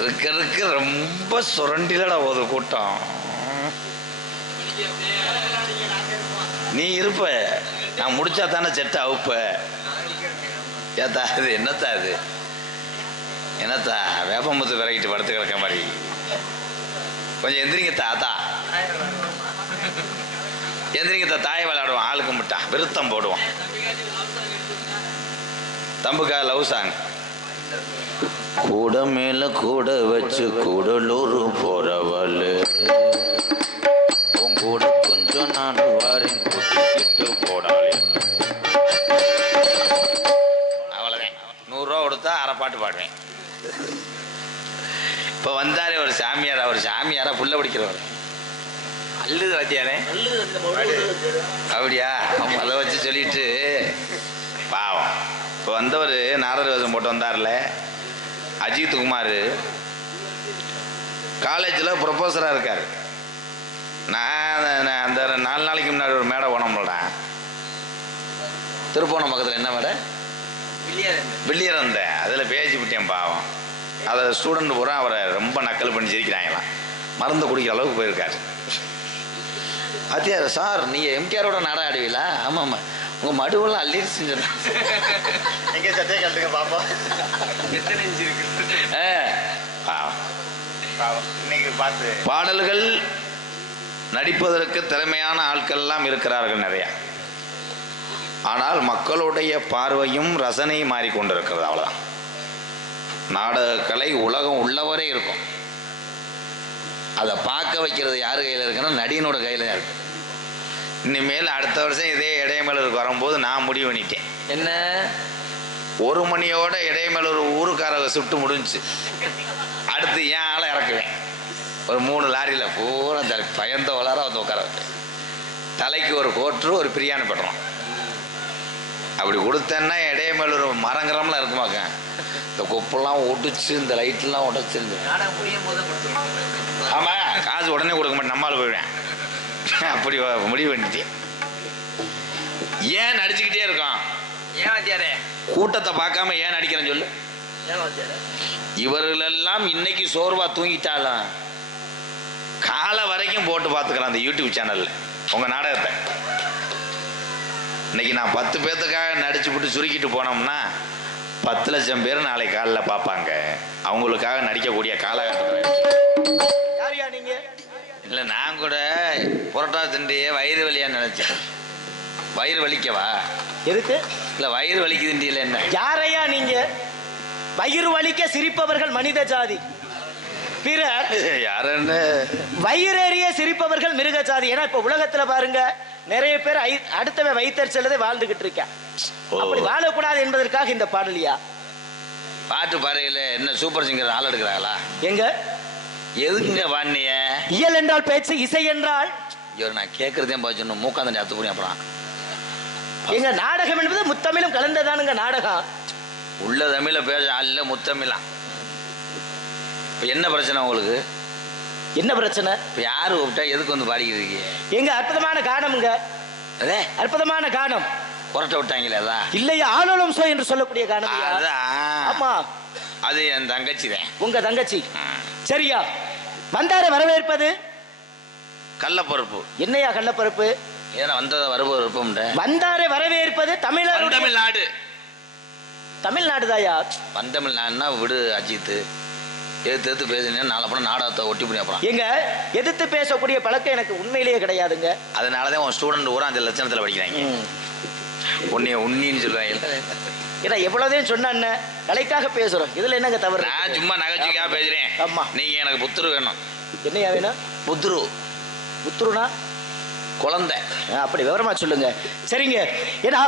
இருக்கிறதுக்கு ரொம்ப சுரண்டிலடா போகுது கூட்டம். நீ இருப்ப, நான் முடிச்சா தானே செட்டை அவுப்ப. ஏத்தா இது என்னத்தா இது என்னத்தா வேப்பமுத்து விறகிட்டு படுத்து கிடக்க மாதிரி. கொஞ்சம் எந்திரிங்க தாத்தா, எந்திரிங்க தாய் விளையாடுவோம். ஆளுக்கு முட்டா விருத்தம் போடுவோம். தம்புக்கா லவ் சாங். கூட மேல கூட வச்சு கூடலூர் போறவள் உன் கூட கொஞ்சம் நான் வாரேன் கூட்டிக்கிட்டு போடாலே. அவ்வளோதான். 100 ரூபா கொடுத்தா அரை பாட்டு பாடுவேன். இப்போ வந்தாரே ஒரு சாமியாரா, ஒரு சாமியாரா புள்ள பிடிக்கிறவர் அல்லுது வாத்தியாரே. அப்படியா? அதை வச்சு சொல்லிட்டு பாவம். இப்போ வந்தவர் நாரத வேஷம் போட்டு வந்தார்ல அஜித் குமார், காலேஜில் ப்ரொஃபஸராக இருக்கார். நான் அந்த 4 நாளைக்கு முன்னாடி ஒரு மேடை போனோம்லடா, திருப்போணம் பக்கத்தில். என்ன மேடை? வில்லியரந்த. அதில் பேசிவிட்டேன் பாவம். அதை ஸ்டூடெண்ட் பூரா அவரை ரொம்ப நக்கல் பண்ணி சிரிக்கிறாங்களாம். மருந்து குடிக்கிற அளவுக்கு போயிருக்காரு. அத்தியார் சார், நீங்கள் எம்கேரோட நாடகம் ஆடுவீங்களா? ஆமாம் ஆமாம், உங்கள் மடுவெல்லாம் அள்ளிடுச்சுன்னு சொன்னாங்க. எங்கே சட்டையை கட்டுங்க பாப்போம். இன்னைக்கு பார்த்து பாடல்கள் நடிப்பதற்கு திறமையான ஆட்கள்லாம் இருக்கிறார்கள் நிறையா. ஆனால் மக்களுடைய பார்வையும் ரசனையும் மாறிக்கொண்டிருக்கிறது. அவ்வளோதான். நாடகக்கலை உலகம் உள்ளவரே இருக்கும். அதை பார்க்க வைக்கிறது யார் கையில் இருக்குன்னா நடிகனோட கையில் தான் இருக்கு. இனிமேல் அடுத்த வருஷம் இதே இடையமேலூருக்கு வரும்போது நான் முடிவு பண்ணிட்டேன். என்ன, 1 மணியோட இடையமேலூர் ஊருக்கார சுட்டு முடிஞ்சு அடுத்து ஏன் ஆளை இறக்குவேன். ஒரு 3 லாரியில் பூரா பயந்த வளர வந்து உட்கார வைப்பேன். தலைக்கு ஒரு கோட்ரு, ஒரு பிரியாணி படுறோம். அப்படி கொடுத்தேன்னா இடையமேலூர் மரங்கரம்லாம் இருக்குமாக்க. இந்த கொப்பெல்லாம் ஒடிச்சு, இந்த லைட்லாம் உடச்சிருந்து. ஆமாம், காசு உடனே கொடுக்க மாட்டேன், நம்மளால் போயிடுவேன். அப்படி முடிவு பண்ணிட்டேன். ஏன் நடிச்சுக்கிட்டே இருக்கோம்? ஏன் வாத்தியாரே கூட்டத்தை பார்க்காம ஏன் நடிக்கிறேன்னு சொல்லு. இவர்களெல்லாம் இன்னைக்கு சோர்வா தூங்கிட்டாலும் காலை வரைக்கும் போட்டு பார்த்துக்கலாம் அந்த யூடியூப் சேனலில் உங்கள் நாடகத்தை. இன்னைக்கு நான் 10 பேர்த்துக்காக நடிச்சு விட்டு சுருக்கிட்டு போனோம்னா 10 லட்சம் பேர் நாளைக்கு காலையில் பார்ப்பாங்க. அவங்களுக்காக நடிக்கக்கூடிய காலகட்டத்தில். யாரையா நீங்க? இல்லை, நான் கூட புரோட்டா திண்டியே வயிறு வலியான்னு நினச்சேன். வயிறு வலிக்கவா? எதுக்கு? இல்லை, வயிறு வலிக்குதுண்டியில் என்ன? யாரையா நீங்க? வயிறு வலிக்க சிரிப்பவர்கள் மனித ஜாதி. பிறர் யாருன்னு வயிறேறிய சிரிப்பவர்கள் மிருக ஜாதி. ஏன்னா இப்ப உலகத்துல பாருங்க, நிறைய பேர் அடுத்தவன் வயிற்றெரிச்சலதை வாழ்ந்துகிட்டு இருக்கேன். அப்படி வாழக்கூடாது என்பதற்காக இந்த பாடலியா? பாட்டு பாறையில் என்ன சூப்பர் சிங்கர் ஆள் எடுக்கிறாங்களா? எங்க எதுக்குங்க வாணிய? இயல் என்றால் பேச்சு, இசை என்றால் நான் கேட்கறதே பாச்சு மூக்காந்தண்டி அத்து போனி. அப்புறம் எங்க நாடகம் என்பது முத்தமிழும் கலந்ததானுங்க நாடகம். உள்ள தமிழ பேச அல்ல முத்தமிழாம். இப்போ என்ன பிரச்சனை உங்களுக்கு? என்ன பிரச்சனை? இப்போ யாரு கூப்பிட்டா எதுக்கு வந்து பாடிக்கிட்டு இருக்கீங்க? எங்க அற்புதமான கானம்ங்க. அதே அற்புதமான கானம். புரட்ட விட்டாங்களே அதான் இல்லையா? ஆலோலம் சோ என்று சொல்லக்கூடிய கானம். ஆமா, அது என் தங்கச்சி தான். உங்க தங்கச்சி? சரியா. வந்தார வரவேற்பது கள்ளப்பருப்பு. என்னையா கள்ளப்பருப்பு? ஏன்னா வந்ததை வரவேற்பு. வந்தாரை வரவேற்பது தமிழர் தமிழ்நாடு. தமிழ்நாடு தாயா. வந்தமிழ்நாடுனா விடு அஜித்து. எதிர்த்து பேசுனீங்க நாளை அப்புறம் நாடகத்தை ஒட்டி பண்ணி அப்புறம் எங்க எதிர்த்து பேசக்கூடிய பழக்கம் எனக்கு உண்மையிலேயே கிடையாதுங்க. அதனாலதான் உன் ஸ்டூடெண்ட் ஊரா அந்த லட்சணத்தில் படிக்கிறாங்க. உன்னைய உன்னின்னு சொல்லுவாங்க. ஏன்னா எவ்வளவுதான் சொன்ன கலைக்காக பேசுறோம், இதுல என்னங்க தவறு? நான் சும்மா நகைச்சுக்காக பேசுறேன். ஆமா, நீங்க எனக்கு புத்துரு வேணும். என்னையா வேணும்? புத்துரு. புத்துருனா குழந்தை. அப்படி விவரமா சொல்லுங்க. சரிங்க. ஏன்னா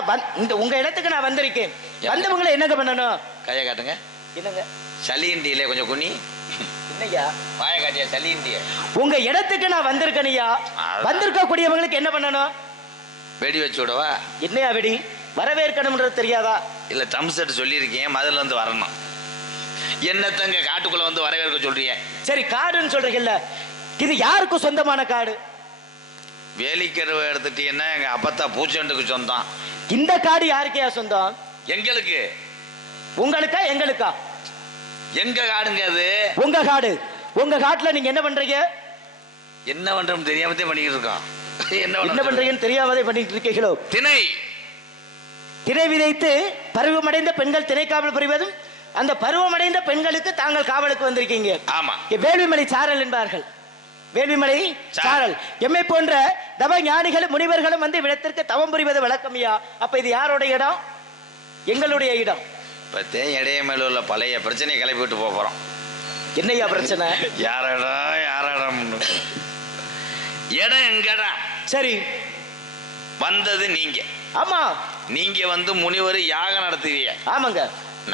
இந்த உங்க இடத்துக்கு நான் வந்திருக்கேன். வந்தவங்களை என்னங்க பண்ணணும்? கையை காட்டுங்க. என்னங்க சளியிண்டியிலே கொஞ்சம் குனி. என்னையா வாய காட்டியா? சளியிண்டிய உங்க இடத்துக்கு நான் வந்திருக்கேனையா. வந்திருக்க கூடியவங்களுக்கு என்ன பண்ணணும்? வெடி வச்சு விடவா? என்னையா வெடி? வரவேற்கணும்ன்றது தெரியாதா? இல்ல ட்ரம் செட் சொல்லியிருக்கேன், மதுல இருந்து வரணும். என்னத்தங்க காட்டுக்குள்ள வந்து வரவேற்க சொல்றீங்க? சரி, காடுன்னு சொல்றீங்கல்ல, இது யாருக்கு சொந்தமான காடு? வேலிக்கருவை எடுத்துட்டீங்கன்னா எங்க அப்பத்தா பூச்செண்டுக்கு சொந்தம். இந்த காடு யாருக்கையா சொந்தம்? எங்களுக்கு. உங்களுக்கா எங்களுக்கா? எங்க காடுங்க அது? உங்க காடு. உங்க காட்டுல நீங்க என்ன பண்றீங்க? என்ன பண்றோம் தெரியாமதே பண்ணிட்டு இருக்கோம். என்ன பண்றீங்கன்னு தெரியாமதே பண்ணிட்டு இருக்கீங்களோ? திணை திணை விதைத்து பருவமடைந்த பெண்கள் திணை காவல் புரிவதும், அந்த பருவமடைந்த பெண்களுக்கு தாங்கள் காவலுக்கு வந்திருக்கீங்க. ஆமா. வேள்விமலை சாரல் என்பார்கள். வேள்விமலை சாரல். எம்மை போன்ற தவ ஞானிகளும் முனிவர்களும் வந்து விடத்திற்கு தவம் புரிவது வழக்கமையா? அப்ப இது யாரோட இடம்? எங்களுடைய இடம். பத்தே இடையமேல உள்ள பழைய பிரச்சனையை கிளப்பி விட்டு போறோம். என்னையா பிரச்சனை? யாரடா இடம் எங்கடா? சரி, வந்தது நீங்க. ஆமா, நீங்க வந்து முனிவர் யாகம் நடத்துவீங்க. ஆமாங்க.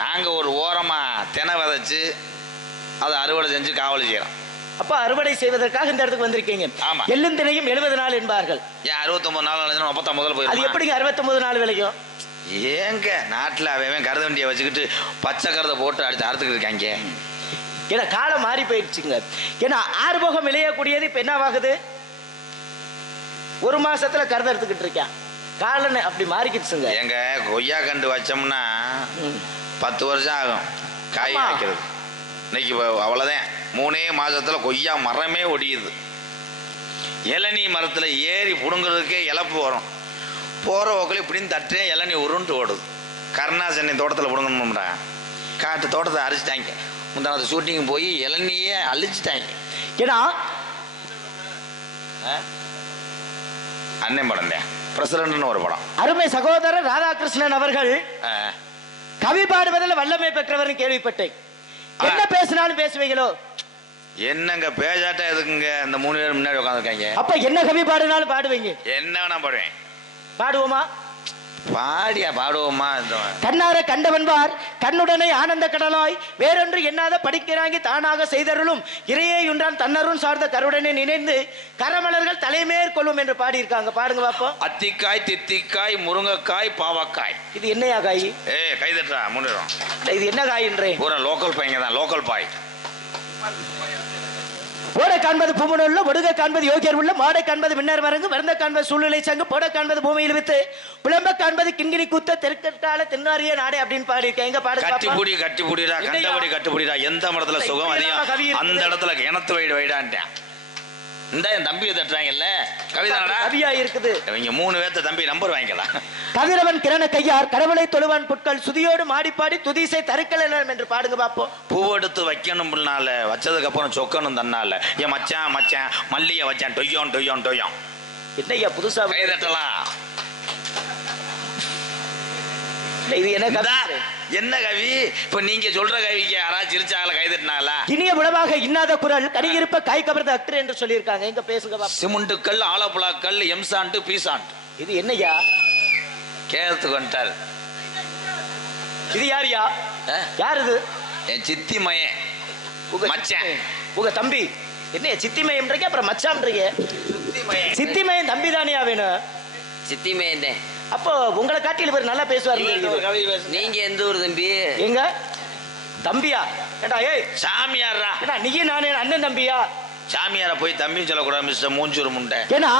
நாங்க ஒரு ஓரமா தினை விதைச்சு அதை அறுவடை செஞ்சு காவல் செய்யறோம். அப்ப அறுவடை செய்வதற்காக இந்த இடத்துக்கு வந்திருக்கீங்க. ஆமா. எள்ளும் தினையும் 70 நாள் என்பார்கள். ஏன் 69 நாள் 39 போய் அது எப்படிங்க 69 நாள் விளையும்? ஏங்க நாட்டுல அவன் கருத வண்டியை வச்சுக்கிட்டு பச்சை கருதை போட்டு அடிச்சு அறுத்துக்கிட்டு இருக்காங்க. ஏன்னா காலம் மாறி போயிடுச்சுங்க. ஏன்னா ஆறுமுகம் விளையக்கூடியது இப்ப என்ன ஆகுது? ஒரு மாசத்துல கருத எடுத்துக்கிட்டு இருக்கேன். காலம் அப்படி மாறிக்கிடுச்சுங்க. எங்க கொய்யா கண்டு வச்சோம்னா 10 வருஷம் ஆகும் காய் வைக்கிறது. இன்னைக்கு அவ்வளவுதான், 3 மாசத்துல கொய்யா மரமே ஒடியுது. இளநீ மரத்துல ஏறி புடுங்கிறதுக்கே இழப்பு வரும். போற ஓக்கல இப்படின்னு தட்டே இளநீ உருண்டு ஓடுது. கருணாசனை தோட்டத்தில் புடுங்கணும்டா, காட்டு தோட்டத்தை அரிச்சிட்டாங்க. முந்தானது ஷூட்டிங் போய் இளநியே அழிச்சிட்டாங்க. ஏன்னா அண்ணன் படம் தான், பிரசிடன்ட்னு ஒரு படம். அருமை சகோதரர் ராதாகிருஷ்ணன் அவர்கள் கவி பாடுவதில் வல்லமை பெற்றவர்னு கேள்விப்பட்டேன். என்ன பேசினாலும் பேசுவீங்களோ? என்னங்க பேஜாட்டா எதுக்குங்க? இந்த 3 பேர் முன்னாடி உட்காந்துருக்காங்க. அப்ப என்ன கவி பாடினாலும் பாடுவீங்க? என்ன வேணா பாடுவேன். பாடுவோமா? பாடியா பாடுவோமா? கண்ணார கண்டவன்பார் கண்ணுடனே ஆனந்த கடலாய் வேறொன்று எண்ணாத படிக்கிறாங்க தானாக செய்தருளும் இறையே உண்டான் தன்னரும் சார்ந்த கருடனை நினைந்து கரமலர்கள் தலைமேற்கொள்ளும் என்று பாடியிருக்காங்க. பாடுங்க பாப்போம். அத்திக்காய் தித்திக்காய் முருங்கைக்காய் பாவக்காய். இது என்னையா காய்? கை தட்டா முன்னிடும். இது என்ன காயின்றே? பூரா லோக்கல் பாய்ங்க தான், லோக்கல் பாய். ஓடை காண்பது பூமனுள்ள ஒடுக காண்பது யோகியர் உள்ள மாடை காண்பது மின்னர் வரங்கு வருந்த காண்பது சூழ்நிலை சங்கு போட காண்பது பூமியில் வித்து புலம்ப காண்பது கிண்கிணி குத்த தெற்கட்டால தென்னாரிய நாடே அப்படின்னு பாடியிருக்கேன். எங்க பாடு? கட்டிப்புடி கட்டிப்புடிடா, கண்டபடி கட்டிப்புடிடா. எந்த இடத்துல சுகம் அதிகம் அந்த இடத்துல கிணத்து வைடு வைடான்ட்டேன். இந்த என் தம்பியை தட்டுறாங்கல்ல, கவிதானடா கவியா இருக்குது. இவங்க 3 பேர்த்த தம்பி நம்பர் வாங்கிக்கலாம். கதிரவன் கிரண கையார் கடவுளை தொழுவான் புட்கள் சுதியோடு மாடிப்பாடி துதிசை தருக்கள் என்று பாடுங்க பாப்போம். பூவெடுத்து வைக்கணும்னால வச்சதுக்கு அப்புறம் சொக்கணும் தன்னால. என் மச்சான் மச்சான் மல்லிய வச்சான் டொய்யோன் டொய்யோன் டொய்யோன். என்னையா புதுசா கை தட்டலாம். இது என்ன என்ன கவி? இப்ப நீங்க சொல்ற கவிக்கு யாராவது சிரிச்சாங்களா, கை தட்டினாங்களா? இனிய உளவாக இன்னாத குரல் கடியிருப்ப கை கபர்த அக்டர் என்று சொல்லியிருக்காங்க. எங்க பேசுங்க. சிமெண்ட்டுக்கல் ஆலப்புழாக்கல் எம்சாண்டு பீசாண்டு. இது என்னையா? கேரத்துக்கு வந்துட்டாரு. இது யாரியா? யார் இது? என் சித்தி மயன் மச்சான். உங்க தம்பி என்ன சித்தி மயம்ன்றீங்க அப்புறம் மச்சான்றீங்க? சித்தி மயன் தம்பி தானேயா வேணும்? சித்தி மயன். அப்போ உங்களை காட்டியில் இவர் நல்லா பேசுவார். நீங்க எந்த ஊர் தம்பி? எங்க தம்பியா? ஏடா ஏய் சாமியாரா? ஏடா நீயும் நானே அண்ணன் தம்பியா? சாமியார போய் தம்பின்னு சொல்லக்கூடாது மிஸ்டர் மூஞ்சூர் முண்டை. ஏன்னா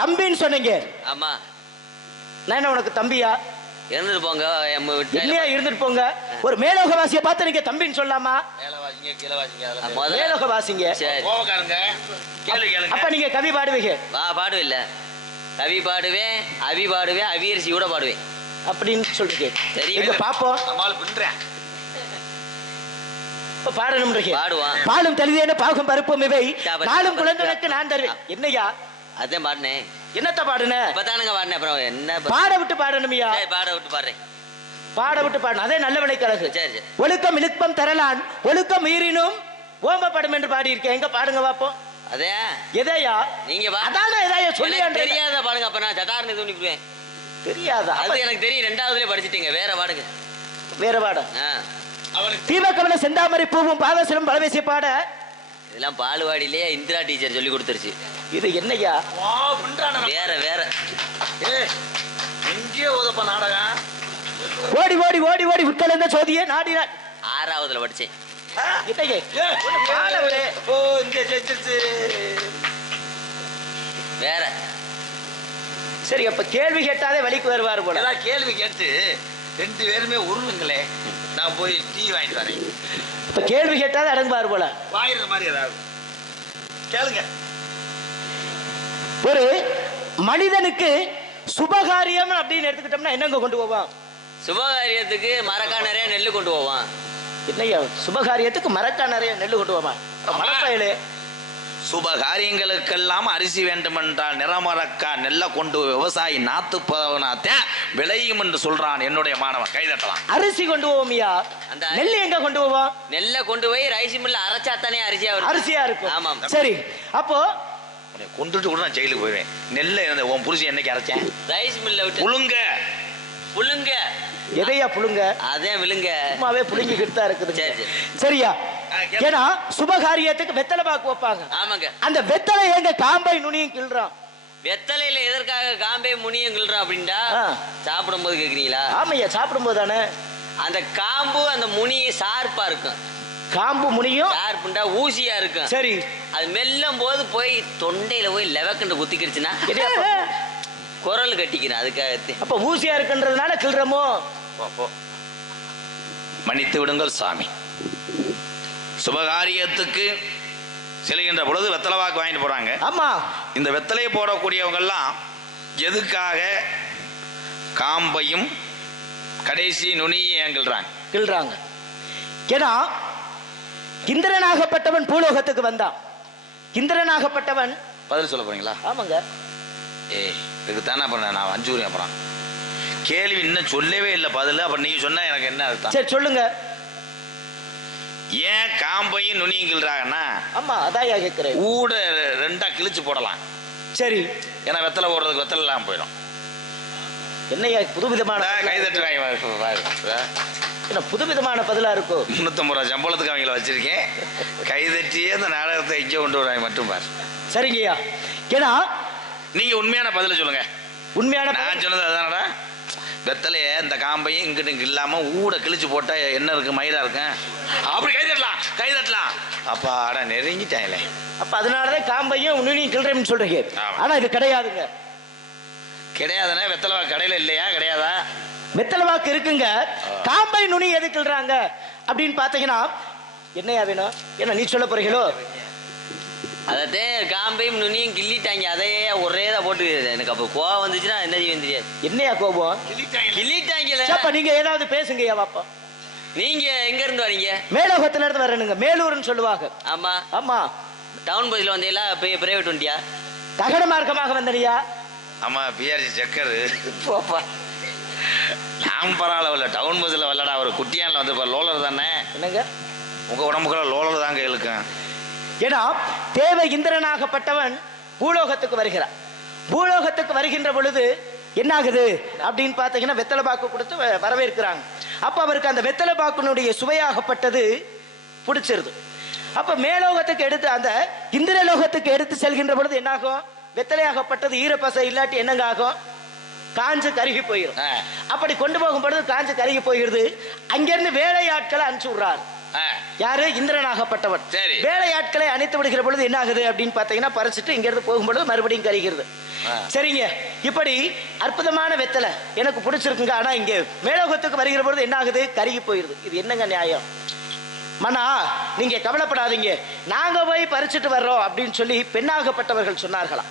தம்பின்னு சொன்னீங்க. ஆமா. நான் என்ன உனக்கு தம்பியா? இருந்துட்டு போங்க. இல்லையா இருந்துட்டு போங்க. ஒரு மேலோகவாசியை பார்த்து நீங்க தம்பின்னு சொல்லாமா? மேலவாசிங்க கீழவாசிங்க மேலோகவாசிங்க. கோவக்காரங்க. கேளு கேளுங்க. அப்ப நீங்க கவி பாடுவீங்க? பாடுவில்ல. கவி பாடுவேன், அவி பாடுவேன், அவியரிசி கூட பாடுவேன் அப்படின்னு சொல்றீங்க. தெரியும் பாப்போம். நம்மால பின்றேன். பாடணும். பாடுவான். பாலும் தெளிதேன பாகும் பருப்பும் இவை நாளும் குழந்தைக்கு நான் தருவேன். என்னையா? அதான் பாடுனேன். என்னத்த பாடுன? இப்பதானுங்க பாடுனேன். அப்புறம் என்ன பாட விட்டு பாடணுமியா? பாட விட்டு பாடுறேன். பாட விட்டு பாடணும். அதே நல்ல விலை கழகு. சரி. ஒழுக்கம் இழுப்பம் தரலான் ஒழுக்கம் மீறினும் ஓம்பப்படும் என்று பாடி இருக்கேன். எங்க பாடுங்க பாப்போம். அதே எதையா? நீங்க அதானே எதையா சொல்லி தெரியாத பாடுங்க. அப்ப நான் சதாரண தூண்டிடுவேன். தெரியாதா? அது எனக்கு தெரியும். 2வதுலயே படிச்சிட்டீங்க. வேற பாடுங்க. வேற பாட. தீபகமல செந்தாமரை பூவும் பாதசிலும் பலவேசி பாட. இதெல்லாம் பாலுவாடியிலேயே இந்திரா டீச்சர் சொல்லி கொடுத்துருச்சு. இது என்னையா? வேற வேற எங்கேயோ ஓதப்ப நாடகம். ஓடி ஓடி ஓடி ஓடி விற்கலந்த சோதியே நாடினான். 6வதுல படிச்சேன். வேற சரி. அப்ப கேள்வி கேட்டாலே வலிக்கு வருவாரு போல. கேள்வி கேட்டு 2 பேருமே உருளுங்களே. நான் போய் டீ வாங்கிட்டு வரேன். இப்ப கேள்வி கேட்டாதான் அடங்குவார் போல. வாயிற மாதிரி ஏதாவது கேளுங்க. ஒரு மனிதனுக்கு சுபகாரியம் அப்படின்னு எடுத்துக்கிட்டோம்னா என்னங்க கொண்டு போவான்? சுபகாரியத்துக்கு மரக்கா நிறைய நெல்லு கொண்டு போவான். என்னையா சுபகாரியத்துக்கு மரக்கா நிறைய நெல்லு கொண்டு போவான்? மரப்பயலே. சுப காரியங்களுக்கெல்லாம் அரிசி வேண்டுமென்றால் நிறமரக்கா நெல்ல கொண்டு விவசாயி நாத்து பதவனாத்தே விளையும் என்று சொல்றான் என்னுடைய மாணவன். கைதட்டலாம். அரிசி கொண்டு போவோமியா, அந்த நெல் எங்க கொண்டு போவோம்? நெல்லை கொண்டு போய் ரைஸ் மில்ல அரைச்சாத்தானே அரிசியா இருக்கும். ஆமாம். சரி, அப்போ கொண்டுட்டு கூட நான் ஜெயிலுக்கு போயிடுவேன். நெல்லை உன் புருஷன் என்னைக்கு அரைச்சேன்? ரைஸ் மில்ல விட்டு புழுங்க. எதையா புழுங்க? அதே விழுங்க. சும்மாவே புழுங்கிக்கிட்டு தான் இருக்குது. சரி. சரியா? ஏன்னா சுபகாரியத்துக்கு வெத்தலை பாக்கு வைப்பாங்க. ஆமாங்க. அந்த வெத்தலை எங்க காம்பை நுனியும் கிள்றான். வெத்தலையில எதற்காக காம்பை முனியும் கிள்றான் அப்படின்டா சாப்பிடும் போது கேக்குறீங்களா? ஆமையா, சாப்பிடும் போது தானே. அந்த காம்பு அந்த முனி ஷார்ப்பா இருக்கும். காம்பு முனியும் ஷார்ப்புண்டா ஊசியா இருக்கும். சரி. அது மெல்லும் போது போய் தொண்டையில போய் லெவக்கண்டு குத்திக்கிடுச்சுன்னா குரல் கட்டிக்கிறேன். அதுக்காக அப்ப ஊசியா இருக்குன்றதுனால கிள்றமோ? மன்னித்து விடுங்கள் சாமி. சுபகாரியத்துக்கு செல்கின்ற பொழுது வெத்தலை வாக்கு வாங்கிட்டு போறாங்க. ஆமா. இந்த வெத்தலையை போடக்கூடியவங்க எல்லாம் எதுக்காக காம்பையும் கடைசி நுனியும் கிள்றாங்க? ஏன்னா இந்திரனாகப்பட்டவன் பூலோகத்துக்கு வந்தான். இந்திரனாகப்பட்டவன் பதில் சொல்ல போறீங்களா? ஆமாங்க. இதுக்கு தானே அப்புறம் நான் 5 அப்புறம் கேள்வி இன்னும் சொல்லவே இல்லை பதில். அப்புறம் நீங்க சொன்னா எனக்கு என்ன அர்த்தம்? சரி சொல்லுங்க. ஏன் காம்பையும் நுனியும் கிள்றாங்கன்னா, ஆமா அதான் கேட்கிறேன். ஊட 2ஆ கிழிச்சு போடலாம். சரி. ஏன்னா வெத்தலை போடுறதுக்கு வெத்தலை எல்லாம் போயிடும். என்னையா புதுவிதமான கைதட்டுவாங்க. என்ன புதுவிதமான பதிலா இருக்கும்? 350 ரூபா சம்பளத்துக்கு அவங்கள வச்சிருக்கேன். கைதட்டியே அந்த நாடகத்தை இங்கே கொண்டு வராங்க மட்டும் பாரு. சரிங்கய்யா. ஏன்னா நீங்க உண்மையான பதில சொல்லுங்க. உண்மையான நான் சொன்னது அதானடா. வெத்தலைய இந்த காம்பையும் இங்கிட்டு இல்லாம ஊட கிழிச்சு போட்டா என்ன இருக்கு? மயிரா இருக்கும். அப்படி கைதட்டலாம். அப்பா அட நெருங்கிட்டாங்களே. அப்ப அதனாலதான் காம்பையும் நுனியும் கிள்றேன்னு சொல்றீங்க. ஆனா இது கிடையாதுங்க. கிடையாதுன்னா வெத்தலை கடையில இல்லையா? கிடையாதா? வெத்தலை வாக்கு இருக்குங்க. காம்பை நுனி எது கிள்றாங்க அப்படின்னு பாத்தீங்கன்னா என்னையா வேணும்? என்ன நீ சொல்ல போறீங்களோ? அதே காம்பையும் நுனியும் கிள்ளிட்டாங்க. அதையே ஒரேதான் போட்டு எனக்கு அப்போ கோவம் வந்துச்சுன்னா என்ன செய்வேன் தெரியாது. என்னையா கோபம்? கிள்ளிட்டாங்க. நீங்க ஏதாவது பேசுங்கய்யா பாப்பா. நீங்க எங்க இருந்து வரீங்க? மேலோகத்துல இருந்து வரணுங்க. மேலூர்னு சொல்லுவாங்க. ஆமா ஆமா. டவுன் பஸ்ல வந்தீங்களா? பிரைவேட் வண்டியா? தகட மார்க்கமாக வந்தனியா? ஆமா. பிஆர்சி செக்கரு போப்பா. நான் பரவாயில்ல. டவுன் பஸ்ல வரலடா. ஒரு குட்டியான்ல வந்து லோலர் தானே. என்னங்க உங்க உடம்புக்குள்ள லோலர் தாங்க இழுக்கும். ஏன்னா தேவ இந்திரனாகப்பட்டவன் பூலோகத்துக்கு வருகிறான். பூலோகத்துக்கு வருகின்ற பொழுது என்ன ஆகுது அப்படின்னு பார்த்தீங்கன்னா வெத்தலை பாக்கு கொடுத்து வரவேற்கிறாங்க. அப்ப அவருக்கு அந்த வெத்தலை பாக்குனுடைய சுவையாகப்பட்டது பிடிச்சிருது. அப்ப மேலோகத்துக்கு எடுத்து அந்த இந்திரலோகத்துக்கு எடுத்து செல்கின்ற பொழுது என்ன ஆகும்? வெத்தலையாகப்பட்டது ஈரப்பசை இல்லாட்டி என்னங்க ஆகும்? காஞ்சு கருகி போயிடும். அப்படி கொண்டு போகும் பொழுது காஞ்சு கருகி போயிடுது. அங்கிருந்து வேலையாட்களை அனுப்பிச்சு விடுறாரு. யாரு? இந்திரனாகப்பட்டவன். வேலையாட்களை அணைத்து விடுகிற பொழுது என்ன ஆகுது அப்படின்னு பாத்தீங்கன்னா பறிச்சுட்டு இங்க இருந்து போகும்பொழுது மறுபடியும் கருகிறது. சரிங்க. இப்படி அற்புதமான வெத்தலை எனக்கு பிடிச்சிருக்குங்க. ஆனா இங்க மேலோகத்துக்கு வருகிற பொழுது என்ன ஆகுது? கருகி போயிருது. இது என்னங்க நியாயம்? மன்னா நீங்க கவலைப்படாதீங்க, நாங்க போய் பறிச்சுட்டு வர்றோம் அப்படின்னு சொல்லி பெண்ணாகப்பட்டவர்கள் சொன்னார்களாம்.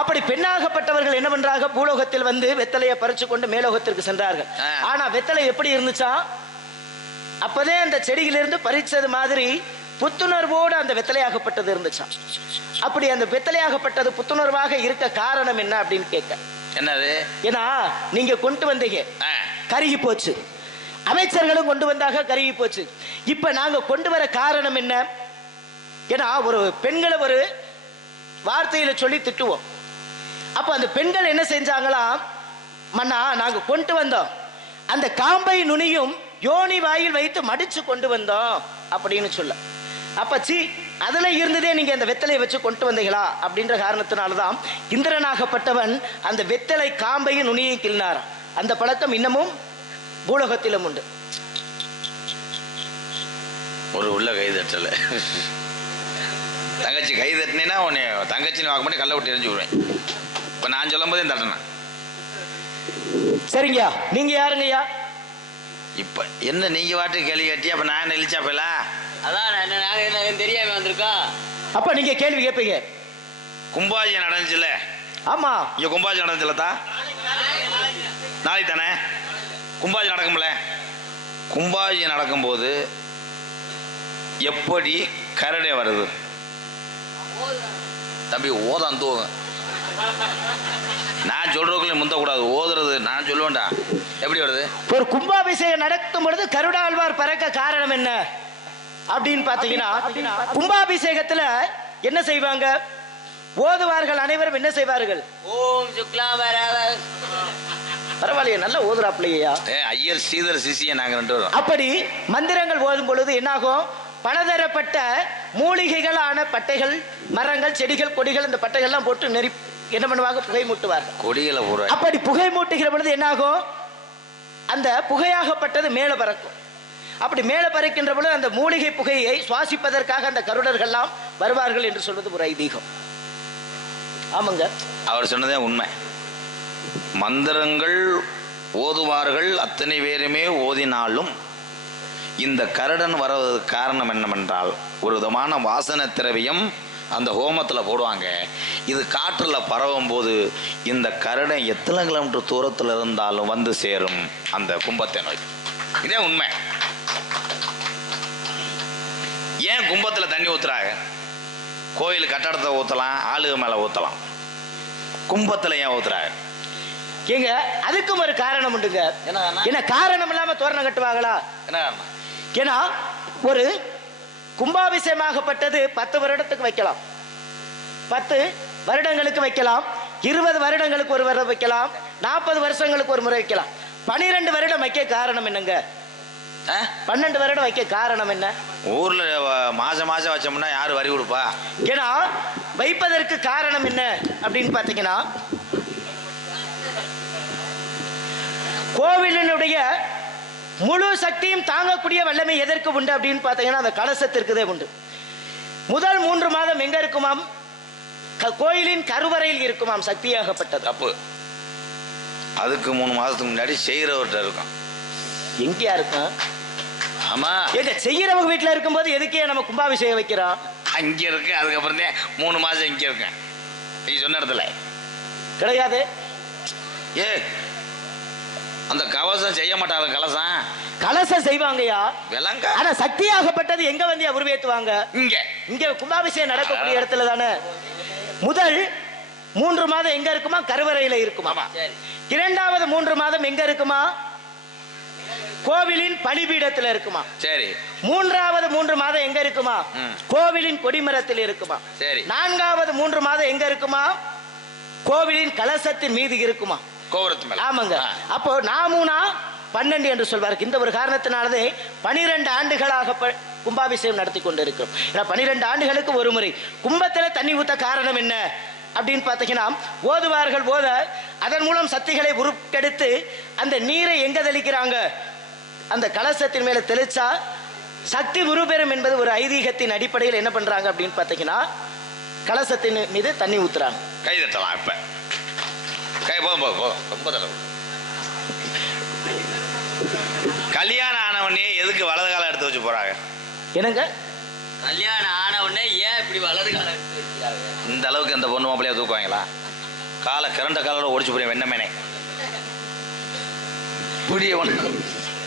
அப்படி பெண்ணாகப்பட்டவர்கள் என்ன பண்றாங்க? பூலோகத்தில் வந்து வெத்தலையை பறிச்சு கொண்டு மேலோகத்திற்கு சென்றார்கள். ஆனா வெத்தலை எப்படி இருந்துச்சா? அப்பதே அந்த செடியிலிருந்து பறிச்சது மாதிரி புத்துணர்வோடு அந்த வெத்தலையாகப்பட்டது இருந்துச்சாம். அப்படி அந்த வெத்தலையாகப்பட்டது புத்துணர்வாக இருக்க காரணம் என்ன அப்படின்னு கேட்க. என்னது? ஏன்னா நீங்க கொண்டு வந்தீங்க, கருகி போச்சு. அமைச்சர்களும் கொண்டு வந்தாக, கருகி போச்சு. இப்ப நாங்க கொண்டு வர காரணம் என்ன? ஏன்னா ஒரு பெண்களை ஒரு வார்த்தையில சொல்லி திட்டுவோம். அப்ப அந்த பெண்கள் என்ன செஞ்சாங்களாம்? மன்னா நாங்க கொண்டு வந்தோம், அந்த காம்பை நுனியும் யோனி வாயில் வைத்து மடிச்சு கொண்டு வந்தோம் அப்படின்னு சொல்ல. அப்ப சி அதுல இருந்ததே நீங்க அந்த வெத்தலையை வச்சு கொண்டு வந்தீங்களா அப்படின்ற காரணத்தினாலதான் இந்திரனாகப்பட்டவன் அந்த வெத்தலை காம்பையும் நுனியையும் கிள்னாராம். அந்த பழக்கம் இன்னமும் பூலோகத்திலும் உண்டு. ஒரு உள்ள கைதட்டல. தங்கச்சி கை தட்டினா உன்னை தங்கச்சின்னு வாக்க மாட்டே கல்ல விட்டு எரிஞ்சு விடுவேன். இப்ப நான் சொல்லும் போதே தட்டினா. சரிங்கய்யா. நீங்க யாருங்கய்யா? இப்ப என்ன நீங்க வாட்டு கேள்வி கேட்டி, அப்ப நான் நெளிச்சாப்பல அதான் நாங்க என்ன தெரியாம வந்திருக்கோம். அப்ப நீங்க கேள்வி கேட்பீங்க. கும்பாஜி நடந்துச்சுல, ஆமா இங்க கும்பாஜி நடந்துச்சுலதா, நாளைக்கு தானே கும்பாஜி நடக்கும்ல. கும்பாஜி நடக்கும்போது எப்படி கரடை வருது? தம்பி ஓதான் தூங்க, நான் சொல்றதுக்குள்ள முந்தக்கூடாது, ஓதுறது நான் சொல்லுவேன்டா. எப்படி வருது? ஒரு கும்பாபிஷேகம் நடக்கும் பொழுது கருடாழ்வார் பறக்க காரணம் என்ன அப்படின்னு பாத்தீங்கன்னா, கும்பாபிஷேகத்துல என்ன செய்வாங்க? ஓதுவார்கள் அனைவரும் என்ன செய்வார்கள்? ஓம் சுக்லாம் பரவாயில்லையே, நல்ல ஓதுறாப்லையா. ஐயர் சீதர் சிசிய நாங்க 2 பேரும். அப்படி மந்திரங்கள் ஓதும் பொழுது என்னாகும்? பலதரப்பட்ட மூலிகைகளான பட்டைகள், மரங்கள், செடிகள், கொடிகள், இந்த பட்டைகள்லாம் போட்டு என்ன பண்ணுவாங்க? புகை மூட்டுவார்கள். கொடிகளை போற அப்படி புகை மூட்டுகிற பொழுது என்னாகும்? அந்த புகையாகப்பட்டது மேலே பறக்கும். அப்படி மேலே பறக்கின்ற பொழுது அந்த மூலிகை புகையை சுவாசிப்பதற்காக அந்த கருடர்கள்லாம் வருவார்கள் என்று சொல்வது ஒரு ஐதீகம். ஆமாங்க, அவர் சொன்னதே உண்மை. மந்திரங்கள் ஓதுவார்கள் அத்தனை பேருமே ஓதினாலும் இந்த கருடன் வருவதற்கு காரணம் என்னவென்றால், ஒரு விதமான வாசன திரவியம் அந்த ஹோமத்தில் போடுவாங்க. இது காற்றில் பரவும் போது இந்த கருடன் எத்தனை கிலோமீட்டர் தூரத்தில் இருந்தாலும் வந்து சேரும் அந்த கும்பத்தை நோக்கி. இதே உண்மை. ஏன் கும்பத்தில் தண்ணி ஊத்துறாங்க? கோயில் கட்டடத்தை ஊற்றலாம், ஆளுக மேலே ஊற்றலாம், கும்பத்தில் ஏன் ஊத்துறாங்க? ஏங்க அதுக்கும் ஒரு காரணம் உண்டுங்க. என்ன காரணம் இல்லாம தோரணம் கட்டுவாங்களா? என்ன காரணம்? ஏன்னா ஒரு கும்பாபிஷேகமாகப்பட்டது 10 வருடத்துக்கு வைக்கலாம், 10 வருடங்களுக்கு வைக்கலாம், 20 வருடங்களுக்கு ஒரு முறை வைக்கலாம், 40 வருஷங்களுக்கு ஒரு முறை வைக்கலாம். 12 வருடம் வைக்க காரணம் என்னங்க? 12 வருடம் வைக்க காரணம் என்ன? ஊர்ல மாசம் மாசம் வச்சோம்னா யாரு வரி கொடுப்பா? ஏன்னா வைப்பதற்கு காரணம் என்ன அப்படின்னு பாத்தீங்கன்னா, கோவிலினுடைய முழு சக்தியும் தாங்கக்கூடிய வல்லமை எதற்கு உண்டு அப்படின்னு பார்த்தீங்கன்னா, அந்த கலசத்திற்குதே உண்டு. முதல் 3 மாதம் எங்க இருக்குமாம்? கோயிலின் கருவறையில் இருக்குமாம் சக்தியாகப்பட்டது. அப்போ அதுக்கு 3 மாதத்துக்கு முன்னாடி செய்யறவர்கிட்ட இருக்கும். எங்கேயா இருக்கும்? ஆமா, எங்க செய்யறவங்க வீட்டுல இருக்கும்போது எதுக்கே நம்ம கும்பாபிஷேகம் வைக்கிறோம்? அங்க இருக்கு, அதுக்கப்புறம் 3 மாதம் இங்க இருக்கு. நீ சொன்ன இடத்துல கிடையாது. ஏ அந்த கவசம் செய்ய மாட்டாங்க. கலசம் செய்வாங்கயா விலங்க. ஆனா சக்தியாகப்பட்டது எங்க வந்து உருவேத்துவாங்க? இங்க கும்பாபிஷேகம் நடக்கக்கூடிய இடத்துல தானே. முதல் 3 மாதம் எங்க இருக்குமா? கருவறையில இருக்குமா. 2வது 3 மாதம் எங்க இருக்குமா? கோவிலின் பலிபீடத்தில் இருக்குமா. சரி. 3வது 3 மாதம் எங்க இருக்குமா? கோவிலின் கொடிமரத்தில் இருக்குமா. சரி. 4வது 3 மாதம் எங்க இருக்குமா? கோவிலின் கலசத்தின் மீது இருக்குமா. ஆமாங்க. அப்போ நாமூனா 12 என்று சொல்வார்கள். இந்த ஒரு காரணத்தினாலே 12 ஆண்டுகளாக கும்பாபிஷேகம் நடத்தி கொண்டு இருக்கிறோம். 12 ஆண்டுகளுக்கு ஒரு முறை கும்பத்தில் தண்ணி ஊத்த காரணம் என்ன அப்படின்னு பார்த்தீங்கன்னா, ஓதுவார்கள் ஓத அதன் மூலம் சக்திகளை உருக்கெடுத்து அந்த நீரை எங்க தெளிக்கிறாங்க? அந்த கலசத்தின் மேல தெளிச்சா சக்தி உருபெறும் என்பது ஒரு ஐதீகத்தின் அடிப்படையில் என்ன பண்றாங்க அப்படின்னு பார்த்தீங்கன்னா, கலசத்தின் மீது தண்ணி ஊத்துறாங்க. கை தட்டலாம். இப்ப கை போதும். கல்யாணம் ஆனவனே எதுக்கு வலது காலம் எடுத்து வச்சு போறாங்க? என்னங்க கல்யாணம் ஆனவனே ஏன் இப்படி வலது காலம் எடுத்து வைக்கிறாங்க? இந்த அளவுக்கு அந்த பொண்ணு மாப்பிள்ளையா தூக்குவாங்களா? காலை கரண்ட காலோட ஓடிச்சு போறேன் வெண்ணமேனே.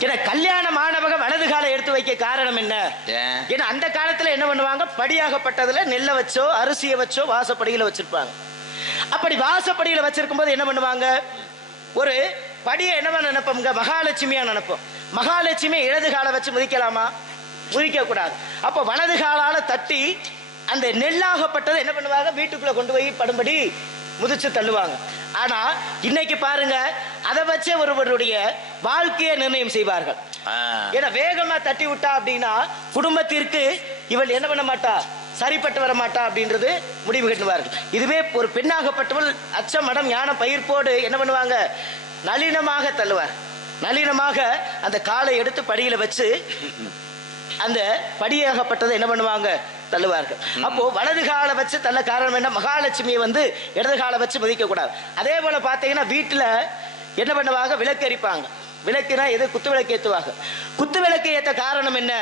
ஏன்னா கல்யாணம் ஆனவங்க வலது காலை எடுத்து வைக்க காரணம் என்ன? ஏன்னா அந்த காலத்துல என்ன பண்ணுவாங்க? படியாகப்பட்டதுல நெல்லை வச்சோ அரிசியை வச்சோ வாசப்படியில வச்சிருப்பாங்க. அப்படி வாசப்படியில வச்சிருக்கும் போது என்ன பண்ணுவாங்க? ஒரு படியை என்னவா நினைப்போம்ங்க? மகாலட்சுமியா நினைப்போம். மகாலட்சுமி இடது காலை வச்சு முதிக்கலாமா? முதிக்க கூடாது. அப்ப வலது காலால தட்டி அந்த நெல்லாகப்பட்டது என்ன பண்ணுவாங்க? வீட்டுக்குள்ள கொண்டு போய் படும்படி முதிச்சு தள்ளுவாங்க. ஆனா இன்னைக்கு பாருங்க, அதை வச்சே ஒருவருடைய வாழ்க்கையை நிர்ணயம் செய்வார்கள். ஏன்னா வேகமா தட்டி விட்டா அப்படின்னா குடும்பத்திற்கு இவள் என்ன பண்ண மாட்டா, சரிப்பட்டு வர மாட்டா அப்படின்றது முடிவு கட்டுவார்கள். இதுவே ஒரு பெண்ணாகப்பட்டவள் அச்சம் மடம் ஞான பயிர்ப்போடு என்ன பண்ணுவாங்க? நளினமாக தள்ளுவார். நளினமாக அந்த காலை எடுத்து படியில வச்சு அந்த படியாகப்பட்டதை என்ன பண்ணுவாங்க? தள்ளுவார்கள். அப்போ வலது காலை வச்சு தள்ள காரணம் என்ன? மகாலட்சுமியை வந்து இடது காலை வச்சு மதிக்க கூடாது. அதே போல பாத்தீங்கன்னா வீட்டுல என்ன பண்ணுவாங்க? விளக்கு எரிப்பாங்க. விளக்குனா எது? குத்து விளக்கு ஏற்றுவாங்க. குத்து விளக்கு ஏற்ற காரணம் என்ன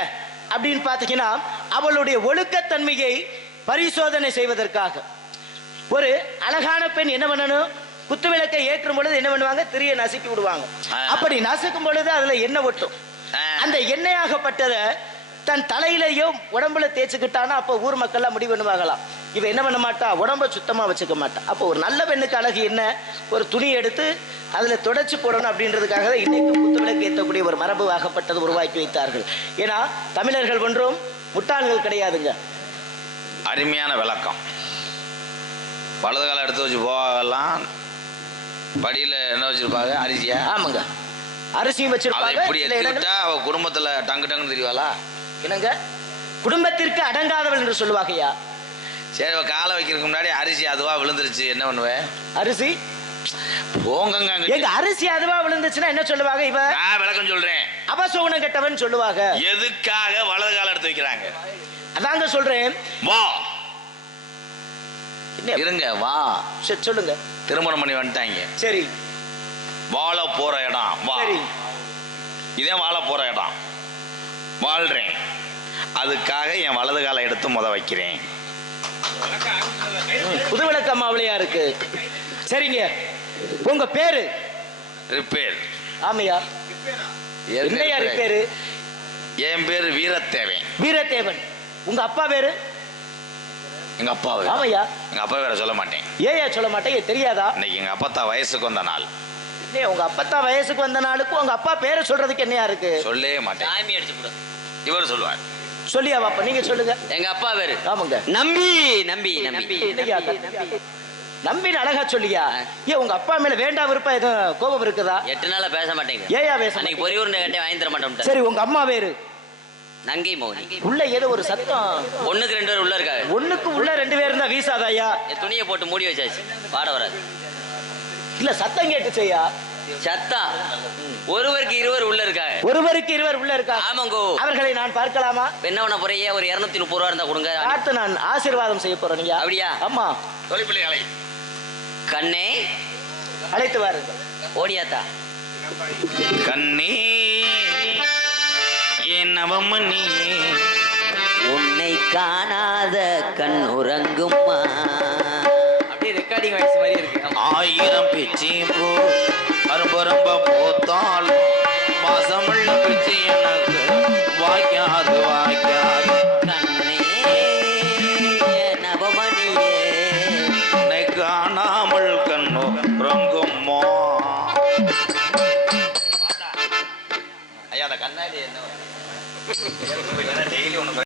அப்படின்னு பார்த்தீங்கன்னா, அவளுடைய ஒழுக்கத்தன்மையை பரிசோதனை செய்வதற்காக. ஒரு அழகான பெண் என்ன பண்ணணும்? குத்து விளக்கை ஏற்றும் பொழுது என்ன பண்ணுவாங்க? திரியை நசுக்கி விடுவாங்க. அப்படி நசுக்கும் பொழுது அதுல எண்ணெய் ஒட்டும். அந்த எண்ணெயாகப்பட்டதை தன் தலையிலையோ உடம்புல தேய்ச்சிக்கிட்டானா அப்போ ஊர் மக்கள்லாம் முடிவு பண்ணுவாங்களாம், இவ என்ன பண்ண மாட்டா, உடம்ப சுத்தமா வச்சுக்க மாட்டா. அப்போ ஒரு நல்ல பெண்ணுக்கு அழகு என்ன? ஒரு துணி எடுத்து அதுல தொடச்சி போடணும் அப்படின்றதுக்காக தான் இன்னைக்கு குத்துவிளக்கு ஏற்றக்கூடிய ஒரு மரபு ஆகப்பட்டது உருவாக்கி வைத்தார்கள். ஏன்னா தமிழர்கள் ஒன்றும் முட்டாள்கள் கிடையாதுங்க. அருமையான விளக்கம். வலது காலம் எடுத்து வச்சு போகலாம், படியில என்ன வச்சிருப்பாங்க? அரிசியா? ஆமாங்க, அரிசியும் வச்சிருப்பாங்க. எப்படி எடுத்துக்கிட்டா அவ குடும்பத்துல டங்கு டங்குன்னு தெரியவாளா? என்னங்க, குடும்பத்திற்கு அடங்காதவள் என்று சொல்லுவாங்கய்யா. சரி, காலை வைக்கிறதுக்கு முன்னாடி அரிசி அதுவா விழுந்துருச்சு, என்ன பண்ணுவேன்? அரிசி போங்கங்க. எங்க அரிசி அதுவா விழுந்துச்சுன்னா என்ன சொல்லுவாங்க? இவ நான் விளக்கம் சொல்றேன். அபசோகனம் கெட்டவன் சொல்லுவாங்க. எதுக்காக வலது காலம் எடுத்து வைக்கிறாங்க? அதாங்க சொல்றேன். வா என்ன இருங்க, வா. சரி சொல்லுங்க. திருமணம் பண்ணி வந்துட்டாங்க. சரி, வாழ போற இடம் வா. சரி, இதே வாழ போற இடம், வாழ்றேன். அதுக்காக என் வலது காலை எடுத்து முத வைக்கிறேன். புது விளக்கம் அவளையா இருக்கு. சரிங்க, உங்க பேரு? ரிப்பேர். ஆமையா, என்னையா ரிப்பேரு? என் பேரு வீரத்தேவன். வீரத்தேவன். உங்க அப்பா பேரு? எங்க அப்பா. ஆமையா. எங்க அப்பா வேற சொல்ல மாட்டேன். ஏயா சொல்ல மாட்டேன்? தெரியாதா? இன்னைக்கு எங்க அப்பத்தா வயசுக்கு வந்த நாள். உங்க அப்பத்தா வயசுக்கு வந்த நாளுக்கு உங்க அப்பா பேரை சொல்றதுக்கு என்னையா இருக்கு? சொல்லவே மாட்டேன். சாமி அடிச்சு போடு. இவர் சொல்லுவார். சொல்லியா பாப்பா, நீங்க சொல்லுங்க. எங்க அப்பா பேரு ஆமாங்க. நம்பி நம்பி நம்பி. என்னய்யா நம்பின்னு அழகா சொல்லியா? ஏன் உங்க அப்பா மேல வேண்டாம் விருப்பம் எதுவும் கோபம் இருக்குதா? 8 நாளா பேச மாட்டேங்க. ஏயா பேச? அன்னைக்கு பொறி உருண்டை கட்டே வாங்கி தர மாட்டோம். சரி, உங்க அம்மா பேரு? நங்கை மோகனி. உள்ள ஏதோ ஒரு சத்தம். ஒண்ணுக்கு 2 பேர் உள்ள இருக்காங்க. ஒண்ணுக்கு உள்ள 2 பேர் இருந்தா வீசாதாயா? துணியை போட்டு மூடி வச்சாச்சு, வாட வராது. இல்ல சத்தம் கேட்டுச்சையா? சத்தா ஒருவருக்கு 2 உள்ள இருக்காங்க. ஒருவருக்கு 2 உள்ள இருக்காங்க. ஆமாங்கோ. அவர்களை நான் பார்க்கலாமா? என்ன பண்ண போறீங்க? ஒரு 230 ரூபா இருந்தா கொடுங்க. பார்த்து நான் ஆசீர்வாதம் செய்ய போறேன். நீங்க அப்படியா? ஆமா. தொலைப்பிள்ளை அலை. கண்ணே அழைத்து வாருங்க. ஓடியாத்தா. கண்ணே என் நவமணி, உன்னை காணாத கண் உறங்குமா. அப்படியே ரெக்கார்டிங் வாய்ஸ் மாதிரி இருக்கு. 1000 பிச்சி பூ அரும்பரம்ப போத்தால் மாசமுள்ள பிச்சி எனக்கு வாய்க்காது வாய்க்காது. கண்ணே நவமணியே உன்னை காணாமல் கண்ணு ரங்குமா. ஐயா, அந்த கண்ணாடி என்ன டெய்லி ஒன்று